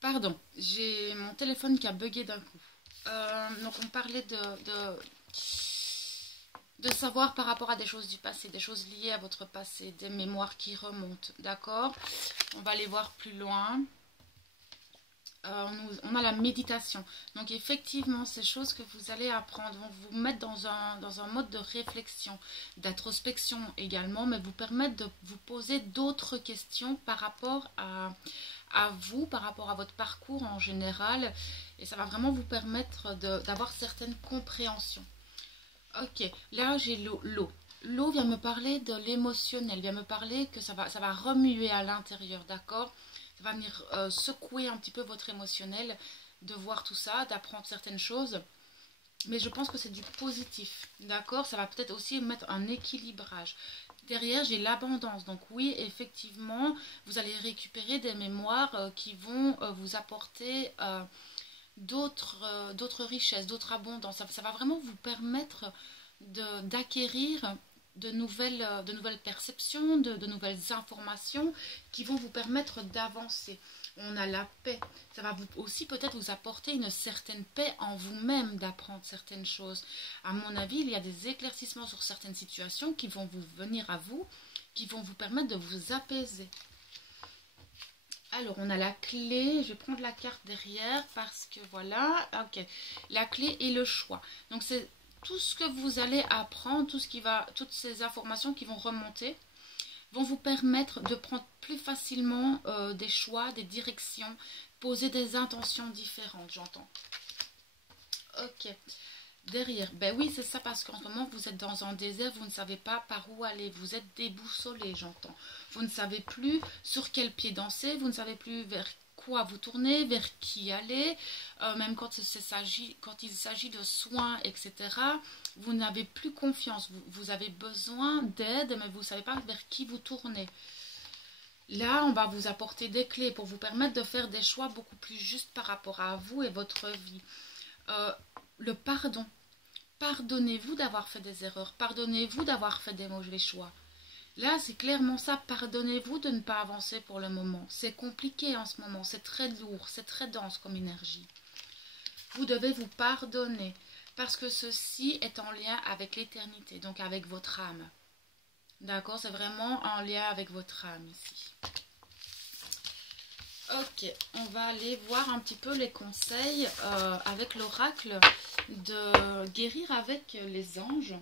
Pardon, j'ai mon téléphone qui a bugué d'un coup. Donc on parlait de savoir par rapport à des choses du passé, des choses liées à votre passé, des mémoires qui remontent, d'accord? On va aller voir plus loin. On a la méditation. Donc effectivement, ces choses que vous allez apprendre vont vous mettre dans un mode de réflexion, d'introspection également, mais vous permettre de vous poser d'autres questions par rapport à vous, par rapport à votre parcours en général. Et ça va vraiment vous permettre d'avoir certaines compréhensions. Ok, là j'ai l'eau. L'eau vient me parler de l'émotionnel, vient me parler que ça va remuer à l'intérieur, d'accord? Ça va venir secouer un petit peu votre émotionnel de voir tout ça, d'apprendre certaines choses. Mais je pense que c'est du positif, d'accord? Ça va peut-être aussi mettre un équilibrage. Derrière, j'ai l'abondance. Donc oui, effectivement, vous allez récupérer des mémoires qui vont vous apporter d'autres richesses, d'autres abondances. Ça va vraiment vous permettre d'acquérir de nouvelles perceptions, de nouvelles informations qui vont vous permettre d'avancer. On a la paix. Ça va aussi peut-être vous apporter une certaine paix en vous-même d'apprendre certaines choses. À mon avis, il y a des éclaircissements sur certaines situations qui vont vous venir à vous, qui vont vous permettre de vous apaiser. Alors, on a la clé. Je vais prendre la carte derrière parce que voilà. Ok. La clé et le choix. Donc, c'est tout ce que vous allez apprendre, toutes ces informations qui vont remonter, vont vous permettre de prendre plus facilement des choix, des directions, poser des intentions différentes, j'entends. Ok. Derrière, ben oui, c'est ça, parce qu'en ce moment, vous êtes dans un désert, vous ne savez pas par où aller, vous êtes déboussolé, j'entends. Vous ne savez plus sur quel pied danser, vous ne savez plus vers quoi vous tourner, vers qui aller, même quand il s'agit de soins, etc. Vous n'avez plus confiance, vous avez besoin d'aide, mais vous ne savez pas vers qui vous tourner. Là, on va vous apporter des clés pour vous permettre de faire des choix beaucoup plus justes par rapport à vous et votre vie. Le pardon. Pardonnez-vous d'avoir fait des erreurs. Pardonnez-vous d'avoir fait des mauvais choix. Là, c'est clairement ça. Pardonnez-vous de ne pas avancer pour le moment. C'est compliqué en ce moment. C'est très lourd. C'est très dense comme énergie. Vous devez vous pardonner parce que ceci est en lien avec l'éternité, donc avec votre âme. D'accord? C'est vraiment en lien avec votre âme ici. Ok, on va aller voir un petit peu les conseils avec l'oracle de guérir avec les anges.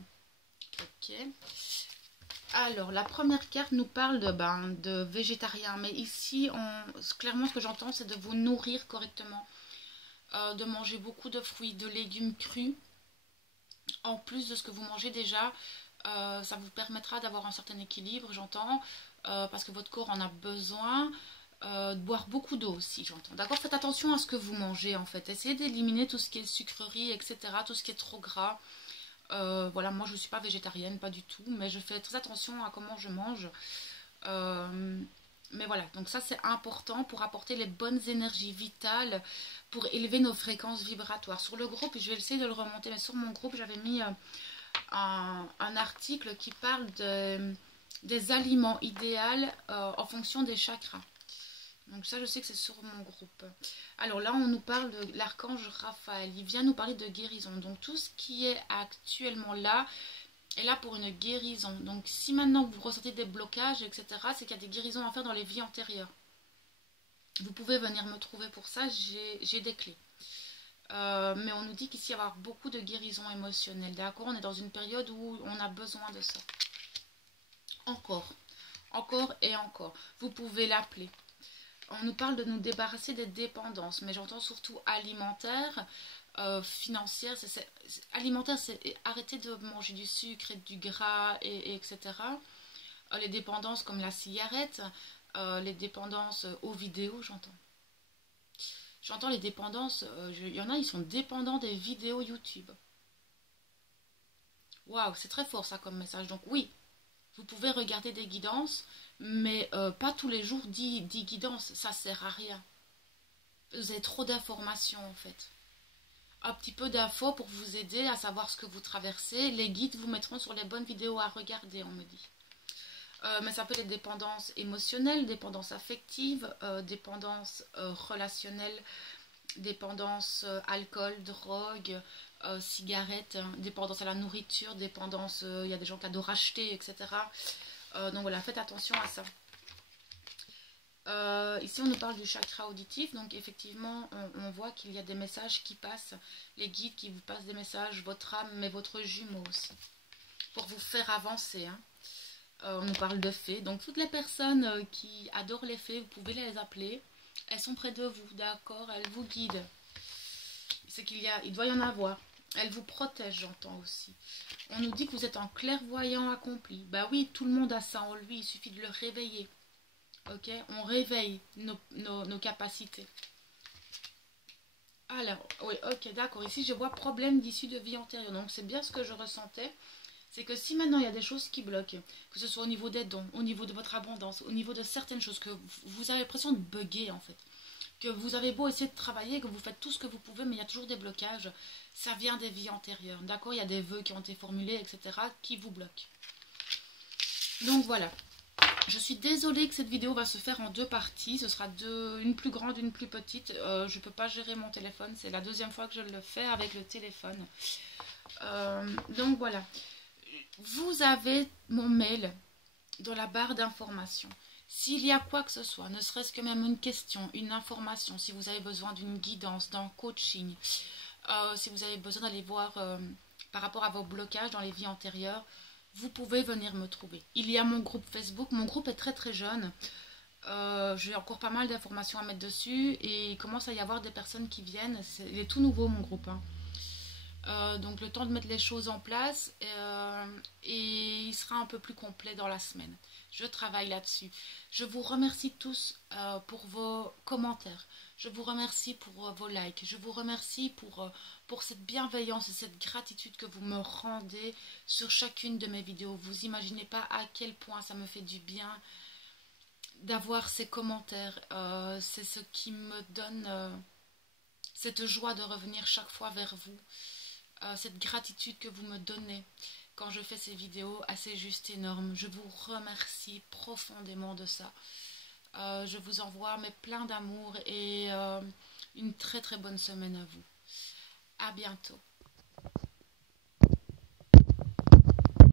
Ok. Alors, la première carte nous parle de végétarien, mais ici, clairement, ce que j'entends, c'est de vous nourrir correctement, de manger beaucoup de fruits, de légumes crus, en plus de ce que vous mangez déjà. Ça vous permettra d'avoir un certain équilibre, j'entends, parce que votre corps en a besoin. De boire beaucoup d'eau aussi, j'entends. D'accord, faites attention à ce que vous mangez en fait. Essayez d'éliminer tout ce qui est sucrerie, etc. Tout ce qui est trop gras. Voilà, moi je ne suis pas végétarienne, pas du tout, mais je fais très attention à comment je mange. Mais voilà, donc ça c'est important pour apporter les bonnes énergies vitales, pour élever nos fréquences vibratoires. Sur le groupe, je vais essayer de le remonter, mais sur mon groupe, j'avais mis un article qui parle des aliments idéaux en fonction des chakras. Donc ça, je sais que c'est sur mon groupe. Alors là, on nous parle de l'archange Raphaël. Il vient nous parler de guérison. Donc tout ce qui est actuellement là est là pour une guérison. Donc si maintenant vous ressentez des blocages, etc., c'est qu'il y a des guérisons à faire dans les vies antérieures. Vous pouvez venir me trouver pour ça, j'ai des clés. Mais on nous dit qu'ici, il va y avoir beaucoup de guérison émotionnelle. D'accord? On est dans une période où on a besoin de ça. Encore et encore. Vous pouvez l'appeler. On nous parle de nous débarrasser des dépendances, mais j'entends surtout alimentaire, financière. Alimentaire, c'est arrêter de manger du sucre et du gras, etc. Les dépendances comme la cigarette, les dépendances aux vidéos, j'entends. J'entends les dépendances, il y en a, ils sont dépendants des vidéos YouTube. Waouh, c'est très fort ça comme message. Donc oui, vous pouvez regarder des guidances, mais pas tous les jours 10 guidances, ça sert à rien. Vous avez trop d'informations en fait. Un petit peu d'infos pour vous aider à savoir ce que vous traversez. Les guides vous mettront sur les bonnes vidéos à regarder, on me dit. Mais ça peut être dépendance émotionnelle, dépendance affective, dépendance relationnelle, dépendance alcool, drogue, cigarette, hein, dépendance à la nourriture, dépendance, il y a des gens qui adorent acheter, etc. Donc voilà, faites attention à ça. Ici on nous parle du chakra auditif, donc effectivement on voit qu'il y a des messages qui passent, les guides qui vous passent des messages, votre âme mais votre jumeau aussi, pour vous faire avancer, hein. On nous parle de fées, donc toutes les personnes qui adorent les fées, vous pouvez les appeler, elles sont près de vous, d'accord, elles vous guident, c'est il doit y en avoir, elles vous protègent, j'entends aussi. On nous dit que vous êtes un clairvoyant accompli, bah oui, tout le monde a ça en lui, il suffit de le réveiller. Ok, on réveille nos capacités. Alors, oui, ok, d'accord. Ici, je vois problème d'issue de vie antérieure. Donc, c'est bien ce que je ressentais. C'est que si maintenant il y a des choses qui bloquent, que ce soit au niveau des dons, au niveau de votre abondance, au niveau de certaines choses, que vous avez l'impression de bugger en fait, que vous avez beau essayer de travailler, que vous faites tout ce que vous pouvez, mais il y a toujours des blocages, ça vient des vies antérieures. D'accord, il y a des vœux qui ont été formulés, etc., qui vous bloquent. Donc voilà. Je suis désolée que cette vidéo va se faire en deux parties. Ce sera une plus grande, une plus petite. Je ne peux pas gérer mon téléphone. C'est la deuxième fois que je le fais avec le téléphone. Donc voilà. Vous avez mon mail dans la barre d'information. S'il y a quoi que ce soit, ne serait-ce que même une question, une information, si vous avez besoin d'une guidance, d'un coaching, si vous avez besoin d'aller voir par rapport à vos blocages dans les vies antérieures, vous pouvez venir me trouver. Il y a mon groupe Facebook. Mon groupe est très très jeune. J'ai encore pas mal d'informations à mettre dessus et il commence à y avoir des personnes qui viennent. Il est tout nouveau mon groupe, hein. Donc le temps de mettre les choses en place et il sera un peu plus complet dans la semaine. Je travaille là-dessus. Je vous remercie tous pour vos commentaires. Je vous remercie pour vos likes. Je vous remercie pour cette bienveillance et cette gratitude que vous me rendez sur chacune de mes vidéos. Vous imaginez pas à quel point ça me fait du bien d'avoir ces commentaires. C'est ce qui me donne cette joie de revenir chaque fois vers vous. Cette gratitude que vous me donnez quand je fais ces vidéos, assez juste énorme. Je vous remercie profondément de ça. Je vous envoie mes plein d'amour et une très très bonne semaine à vous. À bientôt.